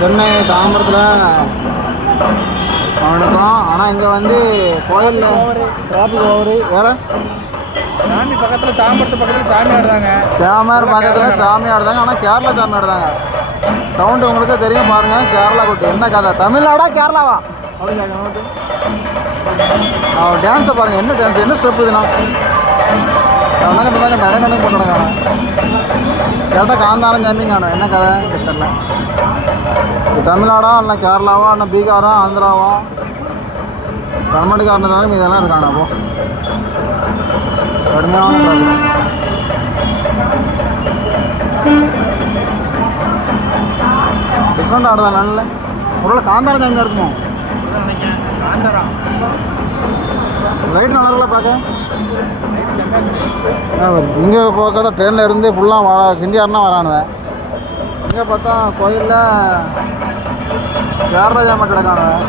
சென்னை தாம்பரத்தில் அவனுக்கும். ஆனால் இங்கே வந்து கோயிலில் டிராஃபிக் ஓவரு வேறு சாமி பக்கத்தில் தாம்பரத்து பக்கத்தில் சாமி ஆடுறாங்க. கேமர் பக்கத்தில் சாமி ஆடுதாங்க. ஆனால் கேரளா சாமி ஆடுதாங்க. சவுண்டு உங்களுக்கு தெரியும் பாருங்கள். கேரளா கொட்டு என்ன கதை? தமிழ்நாடா கேரளாவா அப்படின்னு கேட்க. அவன் டான்ஸை பாருங்கள். என்ன டான்ஸ், என்ன ஸ்டெப் இதுனா? நடக்கணும் பண்ணுறாங்க. கேட்டால் காந்தாரம் சாமி காணும். என்ன கதை தெரியல. இது தமிழ்நாடா இல்லை கேரளாவா இல்லை பீகாரா ஆந்திராவா கர்நாடகாரன் தவிர இதெல்லாம் இருக்காங்க. அப்போ கடுமையான ப்ராப்ளம். டிஃப்ரெண்ட் ஆடுதான் நல்ல. ஒருவேளை காந்தாரம் சாமியாக இருக்குமோ? காந்தாரம் லைட் நல்லா பார்க்க. இங்கே பார்க்க ட்ரெயினில் இருந்து ஃபுல்லாக ஹிந்தியாருன்னா வரானுவேன். இங்கே பார்த்தா கோயிலில் கேரளா ஜாமட்டில் காணுவேன்.